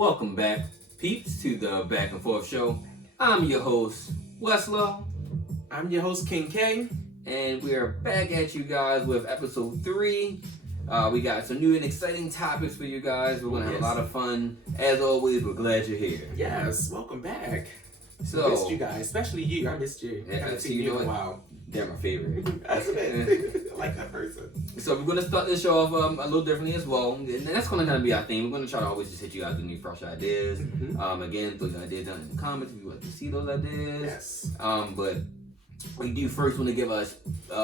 Welcome back, peeps, to the Back and Forth Show. I'm your host, Weslow. I'm your host, Kyng Kay. And we are back at you guys with episode 3. We got some new and exciting topics for you guys. We're going to have a lot of fun. As always, we're glad you're here. Yes, welcome back. So, I missed you guys, especially you. I missed you. Yeah, I haven't seen you you know in a what? while. They're my favorite. That's it. I like that person. So we're going to start this show off a little differently as well. And that's going to kind of be our theme. We're going to try to always just hit you guys with new fresh ideas. Again, those ideas down in the comments if you like to see those ideas. Yes. But we do first want to give a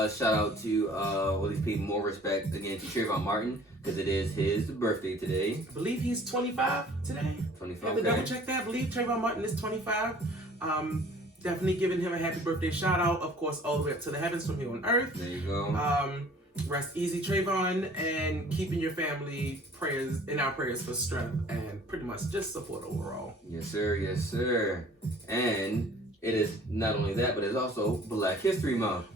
shout out to all these people, more respect again to Trayvon Martin, because it is his birthday today. I believe he's 25 today. 25. I have to double check that. I believe Trayvon Martin is 25. Definitely giving him a happy birthday shout out, of course, all the way up to the heavens from here on earth. There you go. Rest easy, Trayvon, and keeping your family in our prayers for strength and pretty much just support overall. Yes, sir. Yes, sir. And it is not only that, but it's also Black History Month.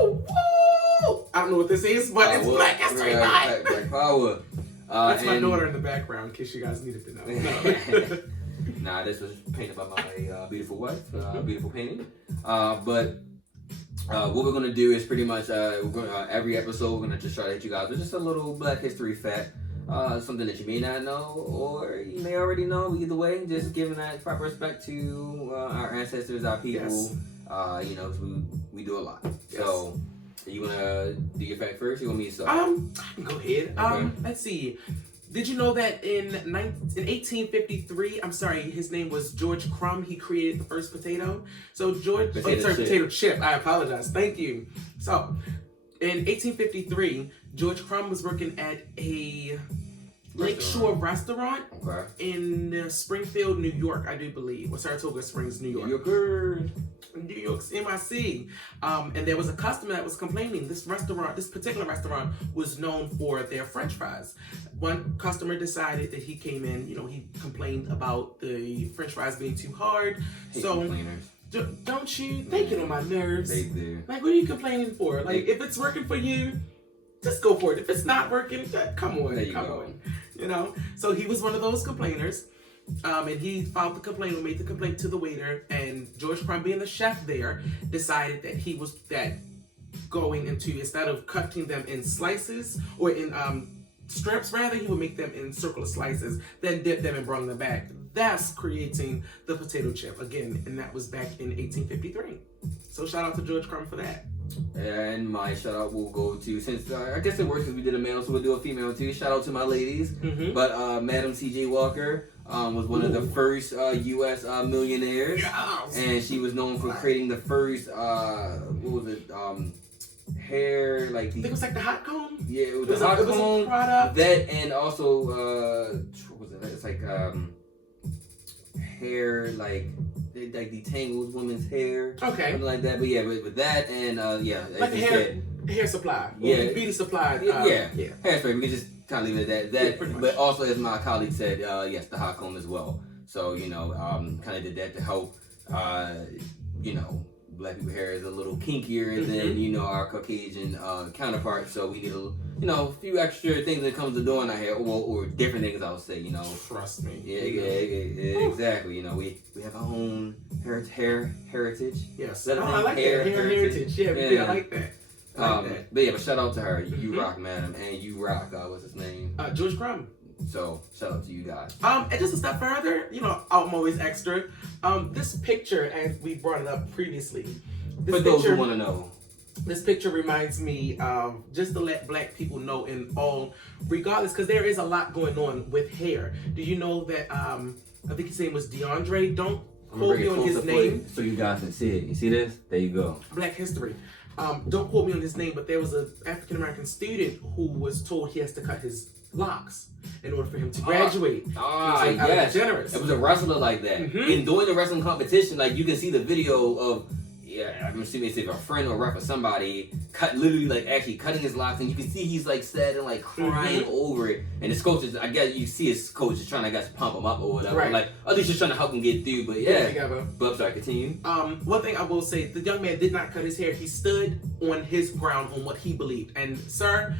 Woo, woo! I don't know what this is, but it's Black History Month. Black Power. That's my daughter in the background, in case you guys needed to know. No. Nah, this was painted by my beautiful wife. Beautiful painting. But what we're gonna do is pretty much every episode we're gonna just try to hit you guys with just a little Black History fact, something that you may not know or you may already know. Either way, just giving that proper respect to our ancestors, our people. Yes. We do a lot. Yes. So you wanna do your fact first? You want me to start? I can go ahead. Okay. Let's see. Did you know that in 1853, his name was George Crumb. He created the first potato. So potato chip. I apologize. Thank you. So in 1853, George Crumb was working at a lakeshore restaurant in Springfield, New York, I do believe, or Saratoga Springs, New York. New York's MIC. And there was a customer that was complaining. This particular restaurant was known for their French fries. One customer decided that he came in, he complained about the French fries being too hard. Don't you? They get on my nerves. They do. Like, what are you complaining for? Like, if it's working for you, just go for it. If it's not working, come on. So he was one of those complainers. And he filed the complaint or made the complaint to the waiter, and George Crumb, being the chef there, decided that instead of cutting them in slices or in strips, rather, he would make them in circular slices, then dip them and bring them back. That's creating the potato chip again, and that was back in 1853. So shout out to George Crumb for that. And my shout out will go to, since I guess it works because we did a male, so we'll do a female too. Shout out to my ladies. But Madam C.J. Walker was one of the first U.S. millionaires. Yes. And she was known for creating the first, hair, like the... I think it was like the hot comb? Yeah, it was the hot comb. Product. That, and also, what was it? It's like hair, like detangles women's hair. Okay. Something like that. But yeah, with that and like hair supply. Yeah. Beauty supply. Hairspray. We can just kind of leave it at that. But also, as my colleague said, yes, the hot comb as well. So, kind of did that to help, Black people hair is a little kinkier than, our Caucasian counterparts. So we need a few extra things that comes to doing our hair, or different things, I would say, Trust me. Yeah, exactly. We have our own hair heritage. Yes. I like that. Hair heritage. Yeah, I like that. But shout out to her. You rock, madam, and you rock. What's his name? George Crumb. So shout out to you guys. And just a step further, I'm always extra. This picture, as we brought it up previously. For those who want to know. This picture reminds me of just to let Black people know regardless, because there is a lot going on with hair. Do you know that, I think his name was DeAndre. Don't quote me on his name. So you guys can see it. You see this? There you go. Black history. Don't quote me on his name, but there was an African-American student who was told he has to cut his locks in order for him to graduate. Yes. It was a wrestler like that. And during the wrestling competition, like, you can see the video of, I'm assuming it's a friend or a ref or somebody actually cutting his locks, and you can see he's like sad and like crying over it. And his coach I guess you see his coach is trying to, pump him up or whatever. Right. Like, at least just trying to help him get through. But But I'm sorry, continue. One thing I will say, the young man did not cut his hair. He stood on his ground on what he believed. And sir,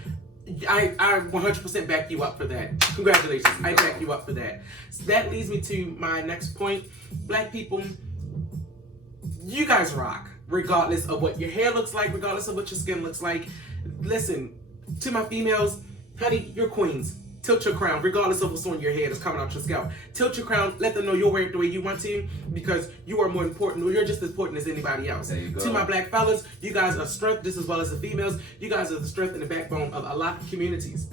I 100% back you up for that. Congratulations. I back you up for that. So that leads me to my next point. Black people, you guys rock, regardless of what your hair looks like, regardless of what your skin looks like. Listen, to my females, honey, you're queens. Tilt your crown, regardless of what's on your head that's coming out your scalp. Tilt your crown, let them know you'll wear it the way you want to, because you are more important, or you're just as important as anybody else. There you go. To my black fellas, you guys are strength just as well as the females. You guys are the strength and the backbone of a lot of communities.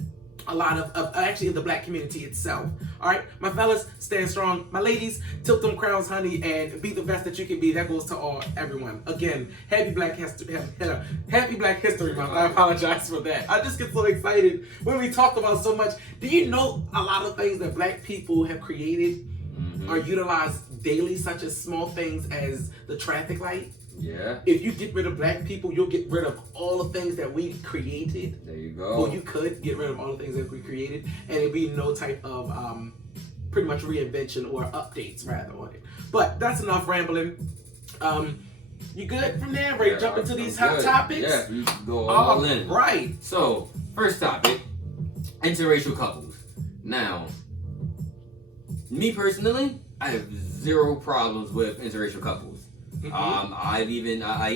A lot of actually the black community itself. All right, my fellas, stand strong. My ladies, tilt them crowns, honey, and be the best that you can be. That goes to everyone. Again, happy Black History Month. I apologize for that. I just get so excited when we talk about so much. Do you know a lot of things that black people have created or utilized daily, such as small things as the traffic light? Yeah. If you get rid of black people, you'll get rid of all the things that we created. There you go. Well, you could get rid of all the things that we created, and it'd be no type of pretty much reinvention or updates rather on it. But that's enough rambling. You good from there? Ready to jump into these hot topics? Yeah, we go all in. Right. So, first topic, interracial couples. Now, me personally, I have zero problems with interracial couples. I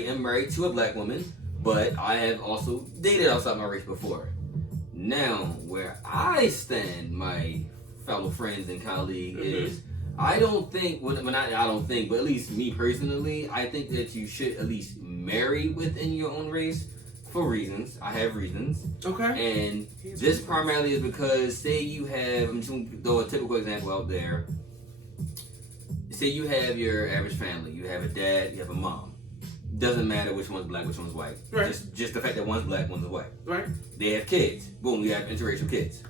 am married to a black woman, but I have also dated outside my race before. Now, where I stand, my fellow friends and colleagues, is I don't think, but at least me personally, I think that you should at least marry within your own race for reasons. I have reasons. Okay. And this primarily is because, say you have, I'm just going to throw a typical example out there. Say you have your average family. You have a dad, you have a mom. Doesn't matter which one's black, which one's white. Right. Just the fact that one's black, one's white. Right. They have kids. Boom, you have interracial kids.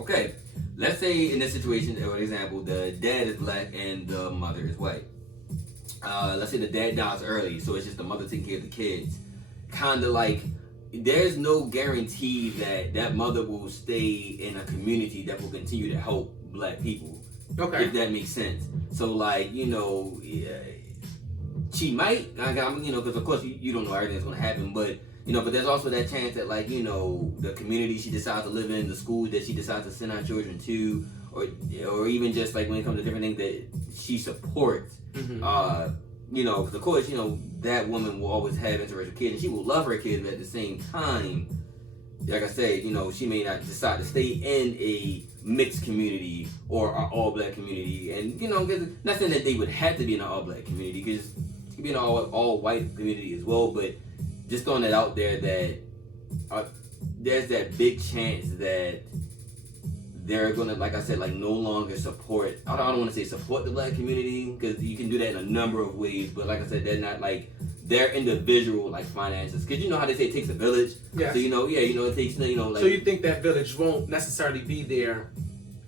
Okay. Let's say in this situation, for example, the dad is black and the mother is white. Let's say the dad dies early, so it's just the mother taking care of the kids. Kind of like, there's no guarantee that that mother will stay in a community that will continue to help black people. Okay. If that makes sense. So, like, you know, she might, you know, because of course you don't know everything that's going to happen, but, you know, but there's also that chance that, like, you know, the community she decides to live in, the school that she decides to send her children to, or even just, like, when it comes to different things that she supports, you know, because of course, you know, that woman will always have interracial kids, and she will love her kids, but at the same time, like I said, you know, she may not decide to stay in a mixed community or an all-black community, and, you know, not saying that they would have to be in an all-black community, because it could be an all-white community as well, but just throwing that out there that there's that big chance that they're gonna, like I said, like no longer support. I don't want to say support the black community, because you can do that in a number of ways. But like I said, they're not like their individual like finances. Because you know how they say it takes a village. Yeah. So you know, it takes like. So you think that village won't necessarily be there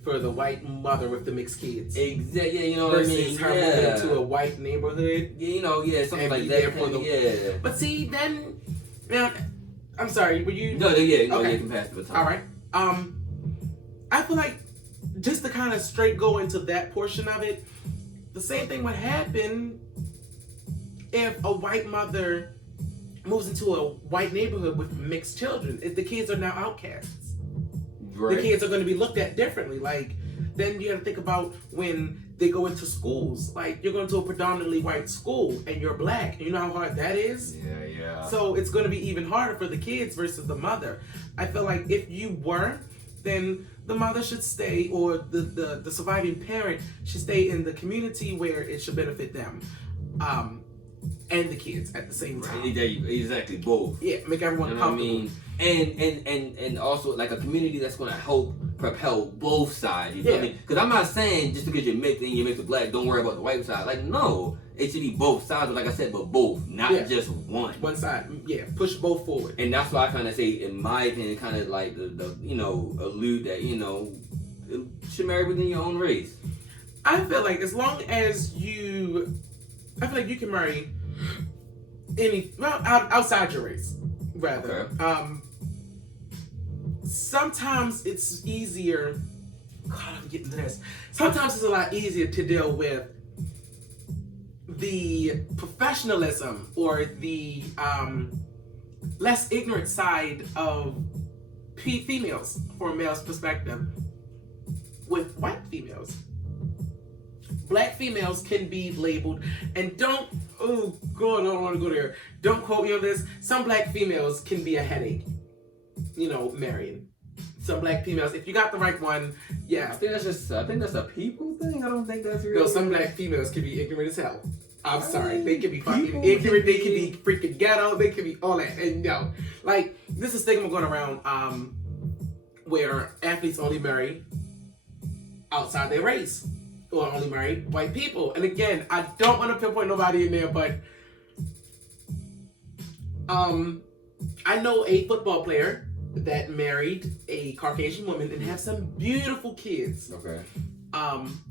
for the white mother with the mixed kids? Exactly. Yeah, you know what I mean. Versus her moving into a white neighborhood. Yeah, you know, yeah, something like that. Yeah. But see, then, now, I'm sorry. Were you? No, yeah, you okay. can pass the baton. All right. I feel like just to kind of straight go into that portion of it, the same thing would happen if a white mother moves into a white neighborhood with mixed children. If the kids are now outcasts, right. The kids are going to be looked at differently. Like, then you got to think about when they go into schools. Like, you're going to a predominantly white school and you're black. You know how hard that is? Yeah. So it's going to be even harder for the kids versus the mother. I feel like if you were, then the mother should stay, or the surviving parent should stay in the community where it should benefit them, and the kids at the same time. Exactly, both. Yeah, make everyone comfortable. I mean, and also like a community that's going to help propel both sides. You feel me? Because I'm not saying just because you're mixed and you're mixed with black, don't worry about the white side. Like, no, it should be both sides. But like I said, but both, not just one. One side, push both forward. And that's why I kind of say, in my opinion, kind of like the you know, allude that, you know, you should marry within your own race. I feel like as long as you, I feel like you can marry outside your race, rather. Okay. Sometimes it's easier. God, I'm getting to this. Sometimes it's a lot easier to deal with the professionalism or the less ignorant side of females from a male's perspective with white females. Black females can be labeled, and oh God, I don't want to go there. Don't quote me on this. Some black females can be a headache, marrying. Some black females, if you got the right one, yeah. I think that's a people thing. I don't think that's real. No, some black females can be ignorant as hell. I'm sorry. They can be fucking ignorant. They can be freaking ghetto. They can be all that. And no. Like, this is stigma going around where athletes only marry outside their race. Or only marry white people. And again, I don't want to pinpoint nobody in there, but I know a football player that married a Caucasian woman and have some beautiful kids. Okay.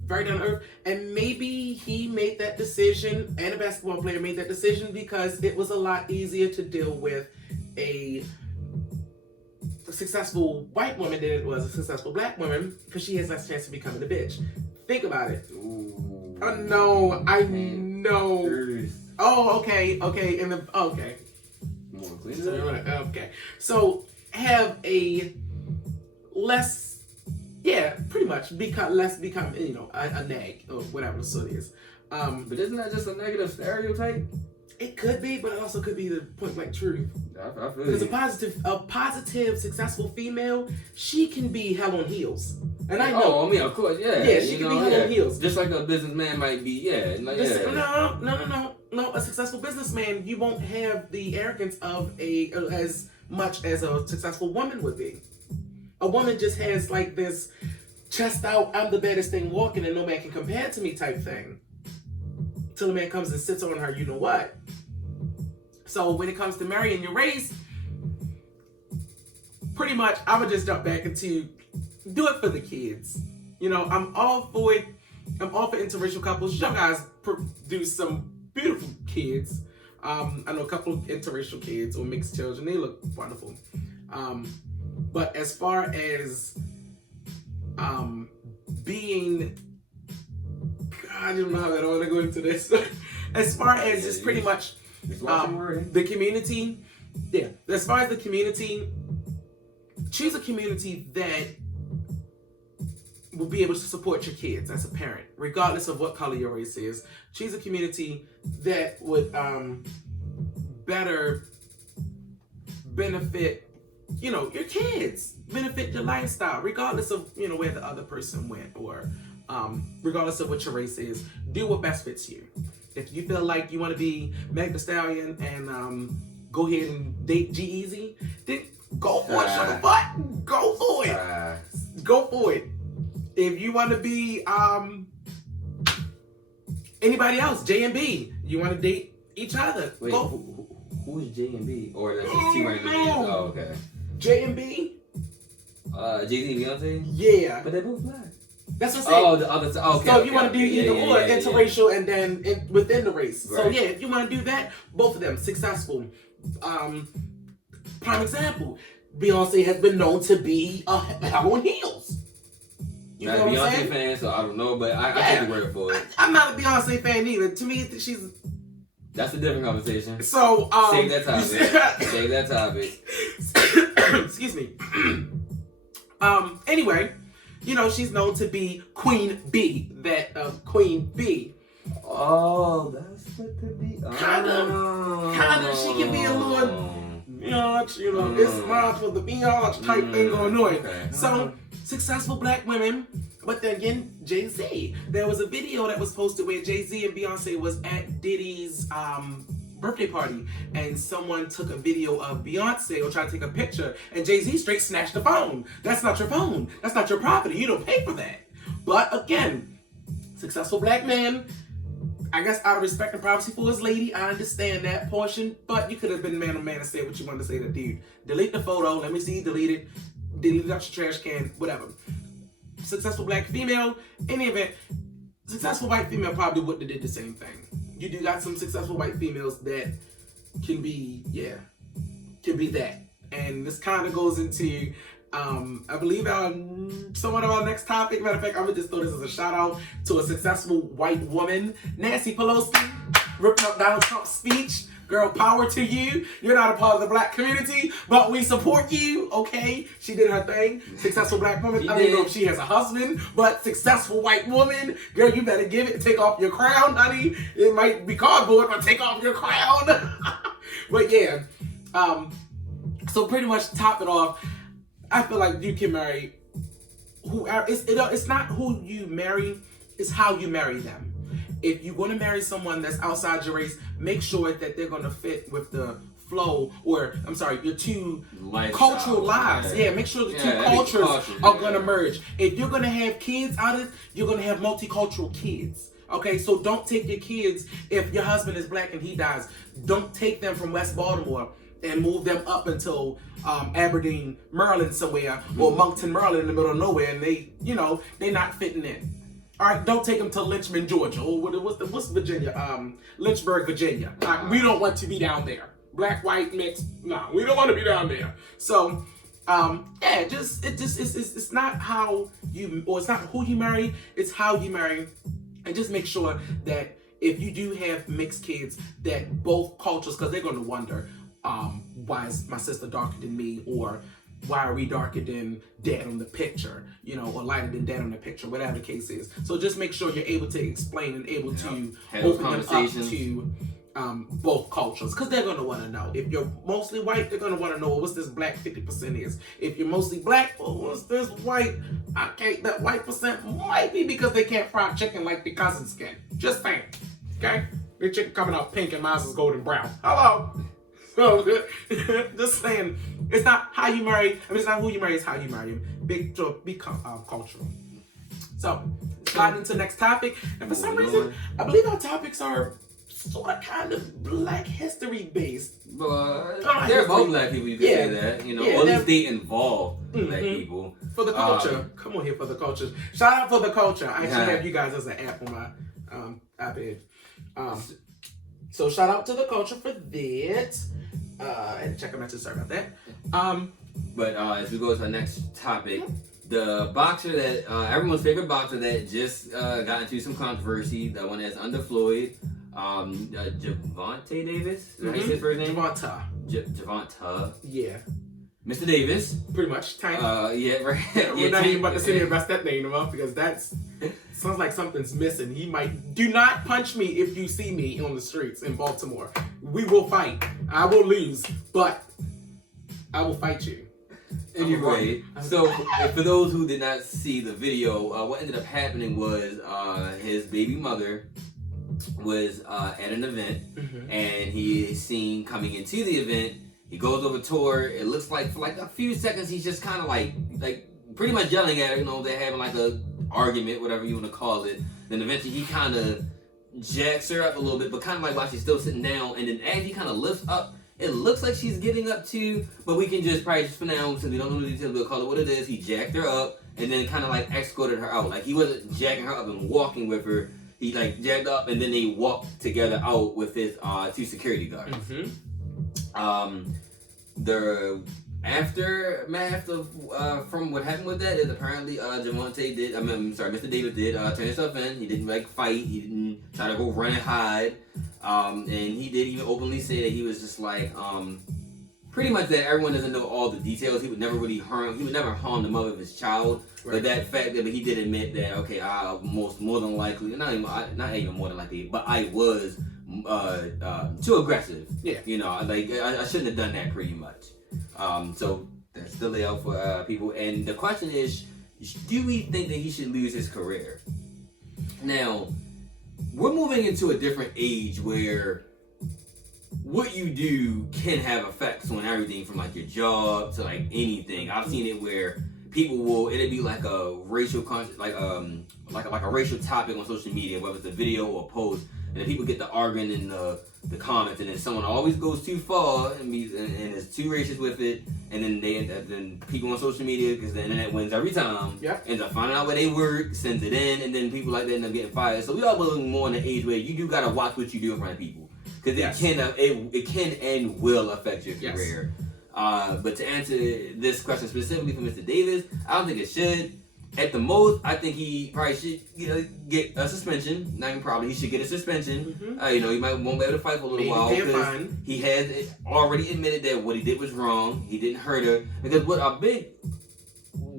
Very down to earth. And maybe he made that decision, and a basketball player made that decision because it was a lot easier to deal with a successful white woman than it was a successful black woman, because she has less chance of becoming a bitch. Think about it. Ooh. Oh no, I know. Oh, okay. Okay. Okay. So have a less, pretty much become a nag or whatever the sort is. But isn't that just a negative stereotype? It could be, but it also could be the point blank truth. I feel Because a positive, successful female, she can be hell on heels. And I know. Oh, I mean, of course, yeah. Yeah, she can be hell on heels. Just like a businessman might be, No. A successful businessman, you won't have the arrogance of as much as a successful woman would be. A woman just has like this chest out, I'm the baddest thing walking and no man can compare to me type thing. Till a man comes and sits on her, you know what? So when it comes to marrying your race, pretty much I would just jump back into do it for the kids. I'm all for it. I'm all for interracial couples. You guys produce some beautiful kids. I know a couple of interracial kids or mixed children. They look wonderful. But as far as being, I don't know how I don't want to go into this. As far as just pretty much the community, as far as the community, choose a community that will be able to support your kids as a parent, regardless of what color your race is. Choose a community that would better benefit, your kids, benefit your lifestyle, regardless of, where the other person went or regardless of what your race is. Do what best fits you. If you feel like you want to be Meg Thee Stallion and go ahead and date G-Eazy, then go for it, sugar butt. Go for it. Go for it. If you want to be anybody else, J and B, you want to date each other. Wait, who's J and B? Or that's just two random names? Oh, okay. J and B? Jay-Z and Beyonce? Yeah. But they're both black. That's what I'm saying. Oh, the other side. Okay. So if you want to do either or, interracial and then within the race. Right. So if you want to do that, both of them successful. Prime example, Beyonce has been known to be hell on heels. You know what I'm saying? Beyonce fan, so I don't know, but I take the word for it. I'm not a Beyonce fan either. To me, she's. That's a different conversation. So save that topic. Save that topic. Excuse me. Anyway, she's known to be Queen B. Queen B. Oh, that's what the B. Kind of. She can be a little. It's March for the biatch type thing going on. Okay. So, successful black women, but then again, Jay-Z. There was a video that was posted where Jay-Z and Beyonce was at Diddy's birthday party, and someone took a video of Beyonce or tried to take a picture, and Jay-Z straight snatched the phone. That's not your phone. That's not your property. You don't pay for that. But again, successful black man, I guess out of respect and privacy for his lady, I understand that portion, but you could have been man to man and said what you wanted to say to dude. Delete the photo, let me see you delete it out your trash can, whatever. Successful black female, any event, successful white female probably wouldn't have did the same thing. You do got some successful white females that can be that. And this kind of goes into I believe somewhat of our next topic. Matter of fact, I'm gonna just throw this as a shout out to a successful white woman, Nancy Pelosi, ripping up Donald Trump's speech. Girl, power to you. You're not a part of the black community, but we support you, okay? She did her thing. Successful black woman. I don't know if she has a husband, but successful white woman. Girl, you better give it. Take off your crown, honey. It might be cardboard, but take off your crown. But yeah. So pretty much top it off. I feel like you can marry whoever. It's not who you marry, it's how you marry them. If you're going to marry someone that's outside your race, make sure that they're going to fit with the flow, or I'm sorry, your two cultural lives. Yeah, make sure the two cultures are going to merge. If you're going to have kids out of it, you're going to have multicultural kids. Okay, so don't take your kids, if your husband is black and he dies, don't take them from West Baltimore and move them up until Aberdeen, Maryland somewhere, or Moncton, Maryland in the middle of nowhere, and they're not fitting in. All right, don't take them to Lynchburg, Georgia, or what's Virginia? Lynchburg, Virginia. We don't want to be down there. Black, white, mixed. No, we don't want to be down there. So, it's not how you, or it's not who you marry, it's how you marry, and just make sure that if you do have mixed kids, that both cultures, because they're going to wonder, why is my sister darker than me, or why are we darker than dad on the picture, or lighter than dad on the picture, whatever the case is. So just make sure you're able to explain and able to open them up to both cultures, because they're going to want to know. If you're mostly white, they're going to want to know what's this black 50% is. If you're mostly black, what's this white? That white percent might be because they can't fry chicken like the cousins can. Just think, okay? Your chicken coming out pink and mine is golden brown. Hello? So, just saying, it's not how you marry. It's not who you marry, it's how you marry him. Be cultural. So, slide into the next topic. And for some reason, I believe our topics are sort of kind of black history based. They're both black people, you can say that. Or at least they involve black people. For the culture. Come on here for the culture. Shout out for the culture. I actually have you guys as an app on my iPad. So shout out to the culture for that. And check them out, sorry about that. But as we go to the next topic, the boxer that everyone's favorite boxer that just got into some controversy, the one that's under Floyd, Javante Davis. Is that how you say his first name? Javante. Yeah. Mr. Davis. Pretty much. Tiny. Yeah, right. We're not even about to sit here and bust that name up, because that's sounds like something's missing. He might. Do not punch me if you see me on the streets in Baltimore. We will fight. I will lose, but I will fight you. Anyway, so for those who did not see the video, what ended up happening was his baby mother was at an event, and he is seen coming into the event. He goes over to her. It looks like for like a few seconds he's just kind of like pretty much yelling at her. They're having like a argument, whatever you want to call it. Then eventually he kind of jacks her up a little bit, but kind of like while she's still sitting down. And then as he kind of lifts up, it looks like she's getting up too, but we can just probably just for now, since we don't know the details, we'll call it what it is. He jacked her up and then kind of like escorted her out. Like he wasn't jacking her up and walking with her. He like jacked up and then they walked together out with his two security guards. The aftermath of from what happened with that is apparently Mr. Davis did turn himself in. He didn't like fight. He didn't try to go run and hide. And he did even openly say that he was just like pretty much that everyone doesn't know all the details. He would never really harm the mother of his child. Right. But that fact that he did admit that I more than likely not even more than likely, but I was too aggressive. Yeah. I shouldn't have done that pretty much. So that's the layout for people. And the question is, do we think that he should lose his career? Now, we're moving into a different age where what you do can have effects on everything from like your job to like anything. I've seen it where people it'll be like a racial like a racial topic on social media, whether it's a video or a post, and then people get to arguing in the comments, and then someone always goes too far and is too racist with it, and then people on social media, because the internet wins every time, ends up finding out where they work, sends it in, and then people like that end up getting fired. So we are living more in an age where you do gotta watch what you do in front of people, because it can and will affect your career. But to answer this question specifically for Mr. Davis, I don't think it should. At the most, I think he probably should get a suspension. Not even probably, he should get a suspension. Mm-hmm. He won't be able to fight for a little while because he has already admitted that what he did was wrong. He didn't hurt her. Because what a big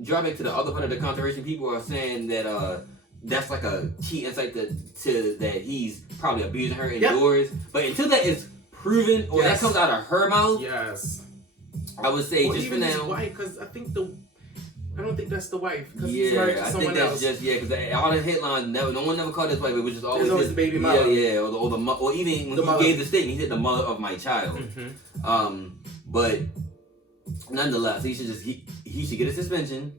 drawback to the other part of the controversy, people are saying that that's like a key insight to that he's probably abusing her indoors. But until that is proven or that comes out of her mouth, I would say just for now. Because I don't think that's the wife. He's married to someone else. Just because all the headlines, no one never called his wife. It was just always the baby mother. Or even when he gave the statement, he said the mother of my child. But nonetheless, he should get a suspension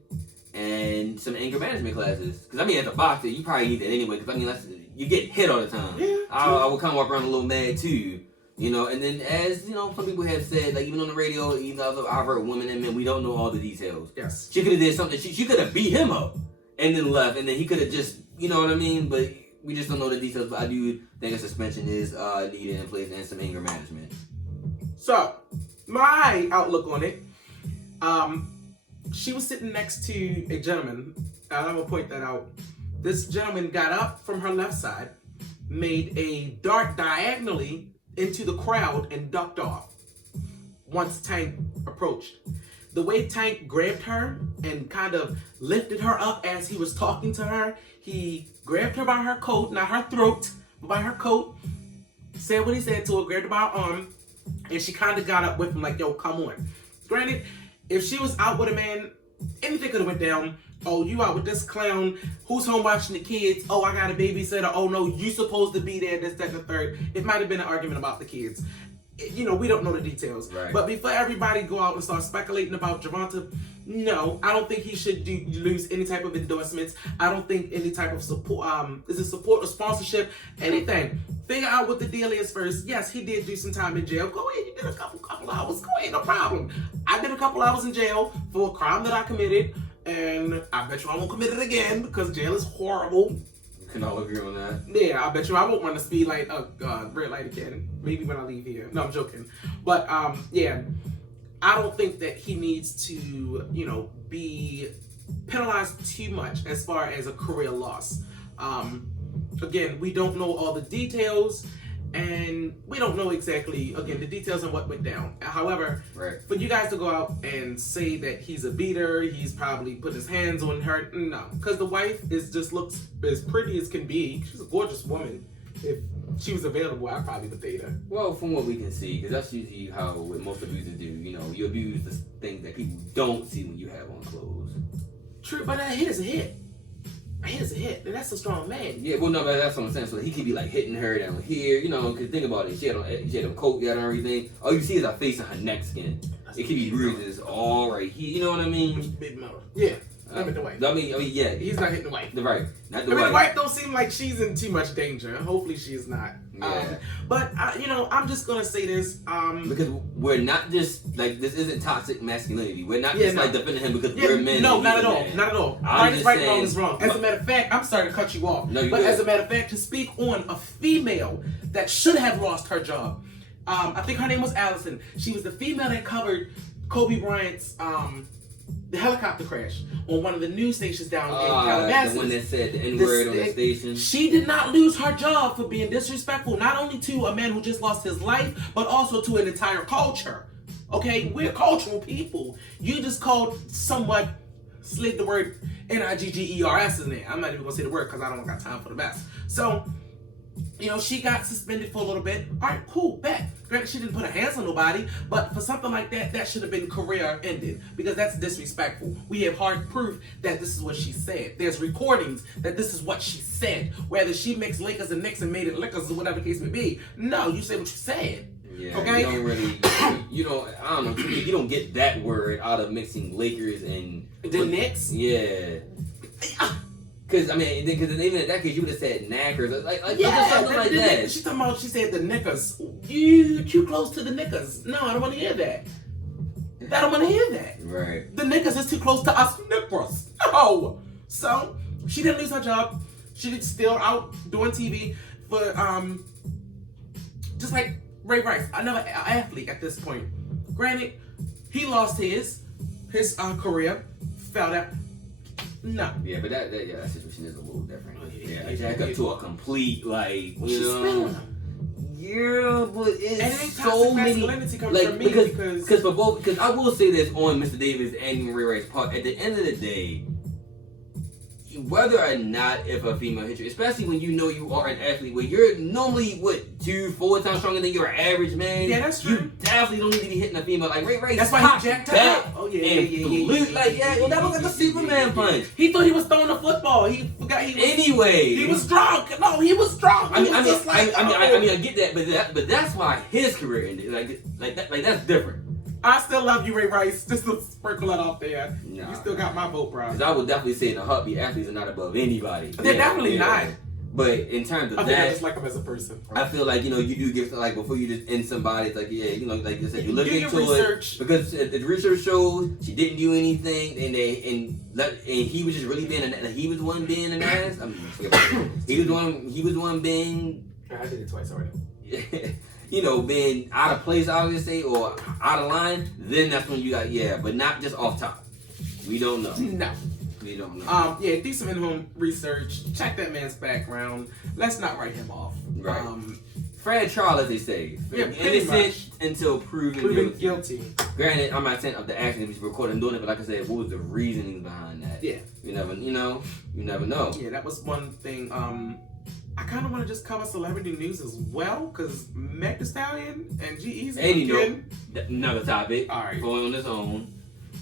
and some anger management classes. Because I mean, as a boxer, you probably need that anyway. Because I mean, you get hit all the time. Yeah, I would kind of walk around a little mad too. And then as some people have said, like even on the radio, I've heard women and men, we don't know all the details. Yes. She could have did something. She could have beat him up and then left, and then he could have just, you know what I mean? But we just don't know the details. But I do think a suspension is needed in place and some anger management. So, my outlook on it, she was sitting next to a gentleman, and I'm going to point that out. This gentleman got up from her left side, made a dart diagonally into the crowd and ducked off once Tank approached. The way Tank grabbed her and kind of lifted her up as he was talking to her, he grabbed her by her coat, not her throat, but by her coat, said what he said to her, grabbed her by her arm, and she kind of got up with him like, yo, come on. Granted, if she was out with a man, anything could have went down. Oh, you out with this clown? Who's home watching the kids? Oh, I got a babysitter. Oh, no, you supposed to be there, this, that, and the third. It might have been an argument about the kids. We don't know the details. Right. But before everybody go out and start speculating about Gervonta, no, I don't think he should lose any type of endorsements. I don't think any type of support, support or sponsorship, anything. Figure out what the deal is first. Yes, he did do some time in jail. Go ahead, you did a couple hours. Go ahead, no problem. I did a couple hours in jail for a crime that I committed. And I bet you I won't commit it again because jail is horrible. We can all agree on that. Yeah, I bet you I won't run the speed light, red light again. Maybe when I leave here. No, I'm joking. But yeah, I don't think that he needs to, be penalized too much as far as a career loss. Again, we don't know all the details. And we don't know exactly, again, the details on what went down. However, for you guys to go out and say that he's a beater, he's probably put his hands on her, no. Because the wife looks as pretty as can be. She's a gorgeous woman. If she was available, I'd probably would date her. Well, from what we can see, because that's usually how most abusers do. You abuse the things that people don't see when you have on clothes. True, but a hit is a hit. A hit is a hit, and that's a strong man. Yeah, well, no, that's what I'm saying. So he could be like hitting her down here, because think about it. She had a coat, and everything. All you see is her face and her neck skin. It could be bruises all right here. You know what I mean? Big mother. Yeah. I mean the wife. I mean, yeah. He's not hitting the wife. The right, not the wife. The wife don't seem like she's in too much danger. Hopefully she's not. Yeah. But I'm just gonna say this. Because we're not just like this isn't toxic masculinity. We're not just like defending him because we're men. No, not at all. Not at all. Right is right, wrong is wrong. As a matter of fact, I'm sorry to cut you off. No, but as a matter of fact, to speak on a female that should have lost her job. I think her name was Allison. She was the female that covered Kobe Bryant's the helicopter crash on one of the news stations down in Calabasas. The one that said the N-word on the station. She did not lose her job for being disrespectful, not only to a man who just lost his life, but also to an entire culture. Okay? We're cultural people. You just slid the word Niggers in there. I'm not even going to say the word because I don't got time for the mess. So, she got suspended for a little bit. All right, cool, bet. Granted, she didn't put her hands on nobody, but for something like that, that should have been career ended because that's disrespectful. We have hard proof that this is what she said. There's recordings that this is what she said. Whether she mixed Lakers and Knicks and made it Lickers or whatever the case may be. No, you said what you said. Yeah, okay? You don't really, I don't know, you don't get that word out of mixing Lakers and... The Knicks? Yeah. Because, even in that case, you would have said knackers, something like that. She said the Knickers. You too close to the Knickers. No, I don't want to hear that. I don't want to hear that. Right. The Knickers is too close to us Knickers. No. So, she didn't lose her job. She's still out doing TV. But, just like Ray Rice, another athlete at this point. Granted, he lost his career, fell out. No. Yeah, but that situation is a little different. Yeah, jack up to a complete like Well, she's spilling them. Yeah, but it's and it ain't so many masculinity comes like from me because I will say this on Mr. Davis and Ray Rice's part. At the end of the day, whether or not if a female hits you, especially when you know you are an athlete, where you're normally 2-4 times stronger than your average man. Yeah, that's true. You definitely don't need to be hitting a female like Ray Rice. That's why he jacked up. Oh yeah. Like well, that was like a Superman punch. He thought he was throwing a football. He forgot he was. Anyway, he was drunk. No, he was drunk. I get that, but that's why his career ended. Like that's different. I still love you, Ray Rice. Just to sprinkle that out there. Nah, you still got my vote, bro. Because I would definitely say in a heartbeat, athletes are not above anybody. They're definitely not. But in terms of I think I just like him as a person. I feel like, you do give, like, before you just end somebody, it's like, like you said, you look into research. it. Because the research shows she didn't do anything, and he was just really being he was the one being an ass. I mean, he was the one being... I did it twice already. Being out of place, I would say, or out of line, then that's when you got, but not just off top. We don't know. No. We don't know. Do some in-home research. Check that man's background. Let's not write him off. Right. Fair trial, as they say. Innocent until proven guilty. Granted, I'm not saying of the action we recorded and doing it, but like I said, what was the reasoning behind that? Yeah. You never know. Yeah, that was one thing. I kind of want to just cover celebrity news as well, because Meg Thee Stallion and G-Eazy another topic. All right. Going on its own.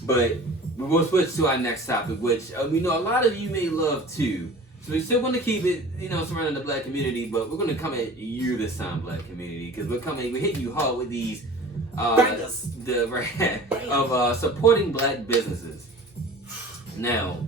But we will switch to our next topic, which a lot of you may love too. So we still want to keep it, surrounding the black community, but we're going to come at you this time, black community, because we're hitting you hard with these supporting black businesses. Now,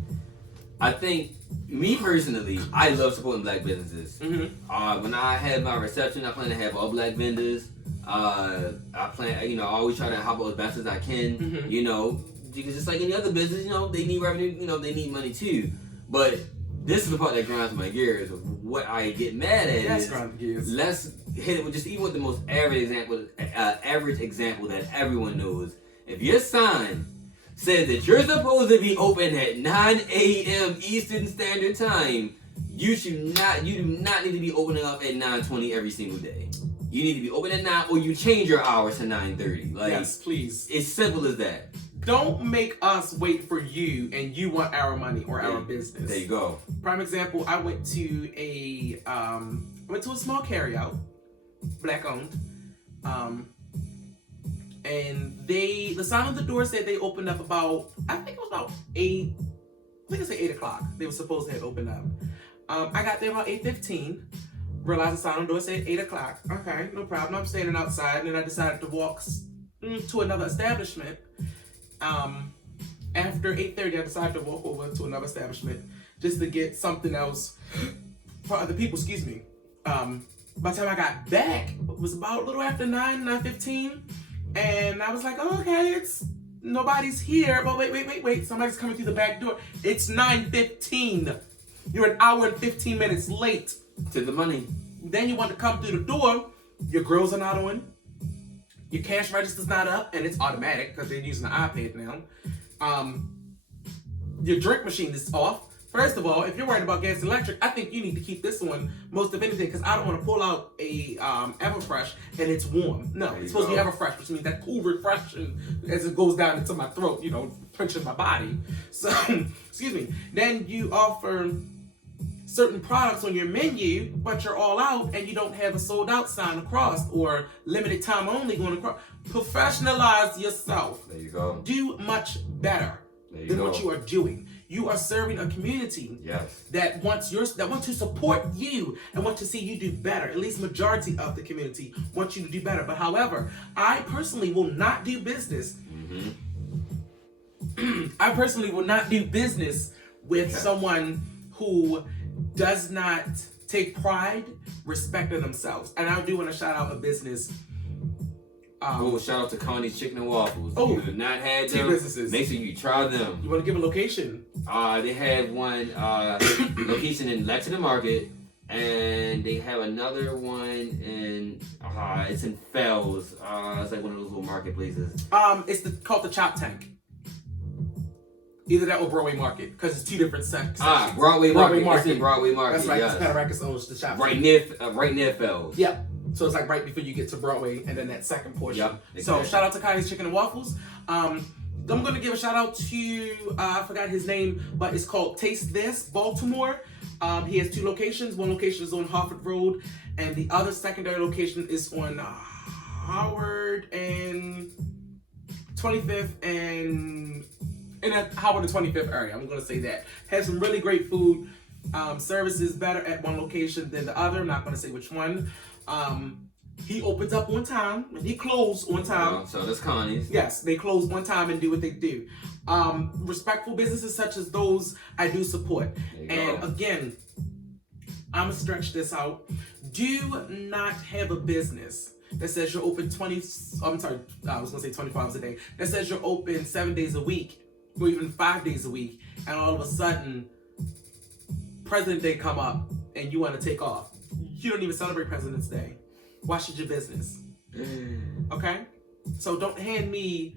I think, me personally, I love supporting black businesses. Mm-hmm. When I had my reception, I plan to have all black vendors. I always try to help out as best as I can. Mm-hmm. Because just like any other business, they need revenue. They need money too. But this is the part that grinds my gears. What I get mad at is let's hit it with even with the most average example that everyone knows. If your sign says that you're supposed to be open at 9 a.m. Eastern Standard Time, you do not need to be opening up at 9:20 every single day. You need to be open at 9, or you change your hours to 9:30. Yes, please. It's simple as that. Don't make us wait for you, and you want our money or our business. There you go. Prime example: I went to a small carryout, black owned, and the sign on the door said they opened up about 8 o'clock. They were supposed to have opened up. I got there about 8:15. Realized the sign on the door said 8 o'clock. Okay, no problem. I'm standing outside, and then I decided to walk to another establishment. After 8:30, I decided to walk over to another establishment just to get something else for other people. Excuse me. By the time I got back, it was about a little after 9:15, and I was like, oh, okay, nobody's here. But wait, somebody's coming through the back door. It's 9:15. You're an hour and 15 minutes late. To the money. Then you want to come through the door. Your grills are not on. Your cash register's not up, and it's automatic because they're using the iPad now. Your drink machine is off. First of all, if you're worried about gas and electric, I think you need to keep this one most of anything, because I don't want to pull out a Everfresh and it's warm. No, it's supposed to be Everfresh, which means that cool refreshing as it goes down into my throat, punching my body. So, excuse me. Then you offer certain products on your menu, but you're all out and you don't have a sold out sign across or limited time only going across. Professionalize yourself. There you go. Do much better than what you are doing. You are serving a community that wants to support you and want to see you do better. At least majority of the community wants you to do better. But however, I personally will not do business. I personally will not do business with someone who does not take pride, respect in themselves. And I do want to shout out a business. Shout out to Connie's Chicken and Waffles. Oh, if you have not had them, businesses. Make sure you try them. You want to give a location? They have one location in Lexington Market, and they have another one in it's in Fells. It's like one of those little marketplaces. It's called the Chop Tank. Either that or Broadway Market, because it's two different sections. Broadway Market. It's in Broadway Market. That's right. Yes. Because Panarakis owns the shop. Right near Fells. Yep. So it's like right before you get to Broadway, and then that second portion. Yep. Exactly. So shout out to Kylie's Chicken and Waffles. I'm gonna give a shout out to I forgot his name, but it's called Taste This Baltimore. He has 2 locations. One location is on Harford Road, and the other secondary location is on Howard and 25th and in that Howard and 25th area. I'm gonna say that. Has some really great food. Service is better at one location than the other. I'm not gonna say which one. He opens up on time and he closes on time. So that's Connie's. Yes, they close on time and do what they do. Respectful businesses such as those I do support. And again, I'm gonna stretch this out. Do not have a business that says you're open 24 hours a day. That says you're open 7 days a week or even 5 days a week, and all of a sudden President Day come up and you want to take off. You don't even celebrate President's Day. Why should your business? Okay? So don't hand me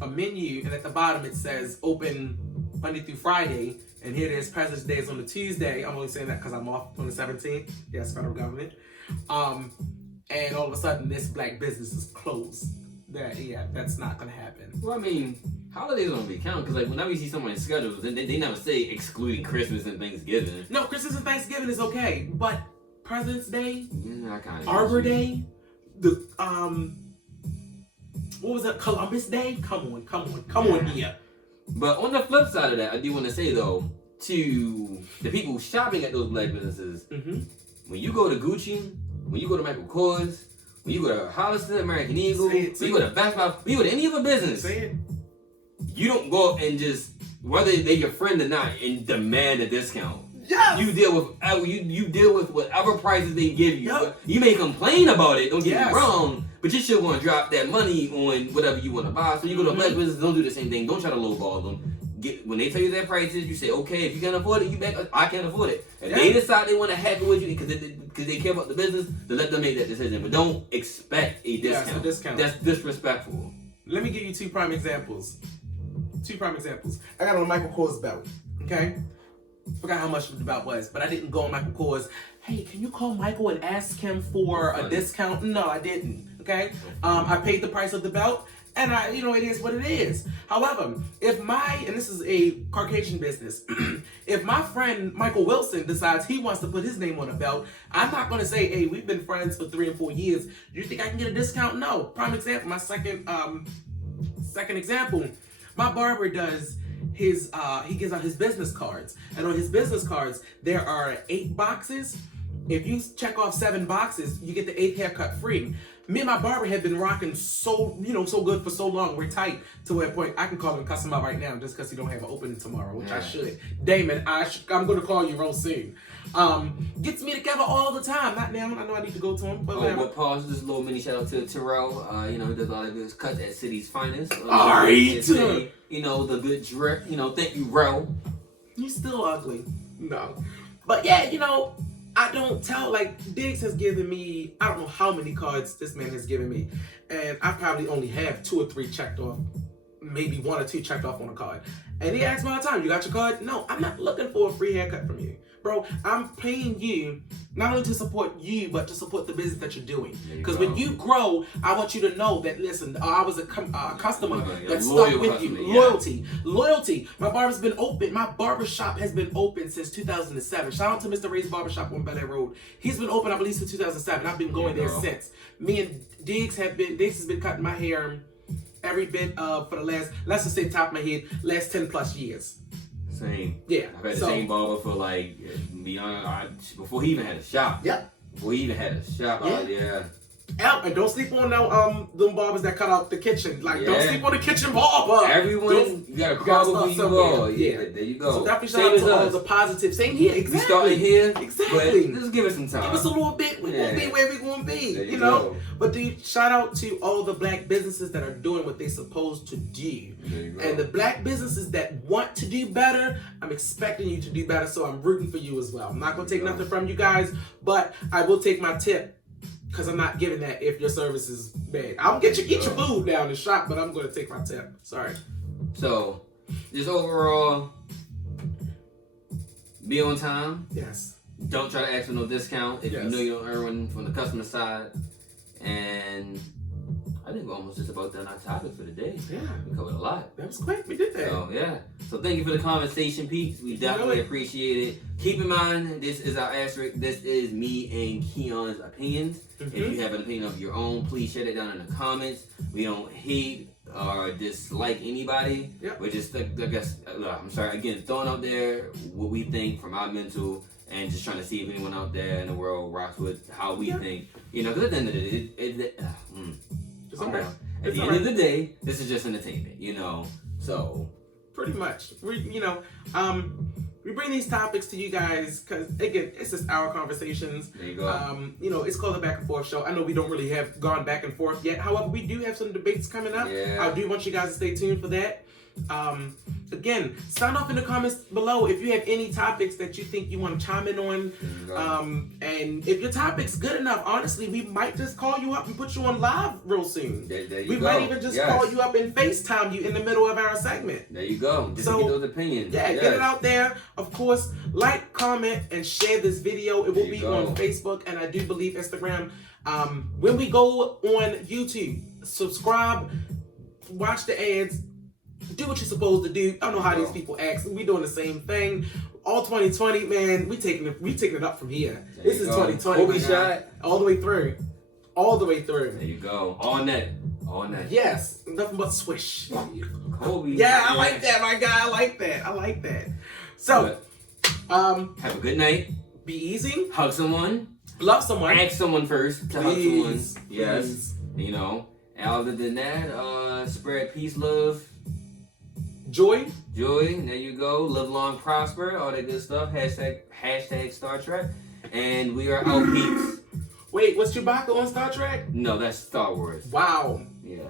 a menu and at the bottom it says open Monday through Friday, and here it is, President's Day is on the Tuesday. I'm only saying that because I'm off on the 17th. Yes, federal government. And all of a sudden this black business is closed. That's not gonna happen. Well, I mean, holidays don't be count, because like whenever you see someone's schedules, they never say excluding Christmas and Thanksgiving. No, Christmas and Thanksgiving is okay, but President's Day, I kind of Arbor Day, the what was it? Columbus Day? Come on here. But on the flip side of that, I do want to say though, to the people shopping at those black businesses, when you go to Gucci, when you go to Michael Kors, when you go to Hollister, American Eagle, when you go to Best Buy, when you go to any other business, you don't go up and just, whether they're your friend or not, and demand a discount. Yes. You deal with whatever prices they give you. Yep. You may complain about it, don't get me wrong, but you still want to drop that money on whatever you want to buy. So you go to a black business, don't do the same thing. Don't try to lowball them. When they tell you their prices, you say, okay, if you can't afford it, you back. I can't afford it. If they decide they want to have it with you because they care about the business, then let them make that decision. But don't expect a discount. Yes, a discount. That's disrespectful. Let me give you 2 prime examples. I got on a Michael Kors belt. Okay. Forgot how much the belt was, but I didn't go on Michael Kors. Hey, can you call Michael and ask him for a discount? No, I didn't. Okay. I paid the price of the belt. And it is what it is. However, and this is a Caucasian business, if my friend Michael Wilson decides he wants to put his name on a belt, I'm not going to say, hey, we've been friends for 3 and 4 years. Do you think I can get a discount? No. Prime example, my second example, my barber does he gives out his business cards. And on his business cards, there are 8 boxes. If you check off 7 boxes, you get the 8th haircut free. Me and my barber have been rocking so good for so long. We're tight to a point I can call him and cuss him out right now just because he don't have an opening tomorrow, which I should. Damon, I'm going to call you real soon. Gets me together all the time. Not now. I know I need to go to him. But pause. Just a little mini shout out to Terrell. He does a lot of good cuts at City's Finest. Alright. The good drip. Thank you, Ro. You still ugly. No. But yeah, I don't tell, Diggs has given me, I don't know how many cards this man has given me, and I probably only have 2 or 3 checked off, maybe 1 or 2 checked off on a card. And he asks me all the time, you got your card? No, I'm not looking for a free haircut from you. Bro, I'm paying you not only to support you, but to support the business that you're doing. Because when you grow, I want you to know that, listen, I was a customer that stuck with you. Loyalty. My barber's been open. My barbershop has been open since 2007. Shout out to Mr. Ray's Barbershop on Bel Air Road. He's been open, I believe, since 2007. I've been going there since. Me and Diggs has been cutting my hair every bit for the last, let's just say top of my head, last 10 plus years. Same. Yeah. I've had the same barber for before he even had a shop. Yep. Before he even had a shop. Yeah. And don't sleep on them barbers that cut out the kitchen. Don't sleep on the kitchen barber. Everyone, you gotta carve who you are. Yeah, there you go. So definitely shout out to all the positive. Same here. Exactly. We started here. Exactly. But just give us some time. Give us a little bit. We won't be where we gonna be. You know. But shout out to all the black businesses that are doing what they're supposed to do. And the black businesses that want to do better, I'm expecting you to do better. So I'm rooting for you as well. I'm not gonna take nothing from you guys, but I will take my tip. Because I'm not giving that if your service is bad. I'll get your food down the shop, but I'm going to take my tip. Sorry. So, just overall, be on time. Yes. Don't try to ask for no discount if Yes. you know you don't earn one from the customer side. And I think we're almost just about done our topic for the day. Yeah. We covered a lot. That was quick. We did that. So, yeah. So, thank you for the conversation, peeps. We definitely appreciate it. Keep in mind, this is our asterisk. This is me and Keon's opinions. If you have an opinion of your own, please share that down in the comments. We don't hate or dislike anybody. Yep. We're just, I guess, I'm sorry, again, throwing out there what we think from our mental and just trying to see if anyone out there in the world rocks with how we think. You know, because at the end of the day, at the end of the day, this is just entertainment, you know. So pretty much, we bring these topics to you guys because again, it's just our conversations. There you go. It's called a back and forth show. I know we don't really have gone back and forth yet. However, we do have some debates coming up. Yeah. I do want you guys to stay tuned for that. Again, sound off in the comments below if you have any topics that you think you want to chime in on. And if your topic's good enough, honestly, we might just call you up and put you on live real soon. We might even just call you up and FaceTime you in the middle of our segment. There you go. Just to get those opinions. Yeah, get it out there. Of course, like, comment, and share this video. It will be on Facebook and I do believe Instagram. When we go on YouTube, subscribe, watch the ads. Do what you're supposed to do. I don't know how these people act. We doing the same thing. All 2020, man. We taking it up from here. This is 2020. Kobe shot all the way through. All the way through. There you go. All net. Yes. Nothing but swish. Kobe. Yeah, I like that, my guy. I like that. So, have a good night. Be easy. Hug someone. Love someone. Ask someone first to hug someone. Yes. Please. And other than that, spread peace, love. Joy. There you go. Live long, prosper, all that good stuff. Hashtag Star Trek. And we are out, peeps. Wait, was Chewbacca on Star Trek? No, that's Star Wars. Wow. Yeah.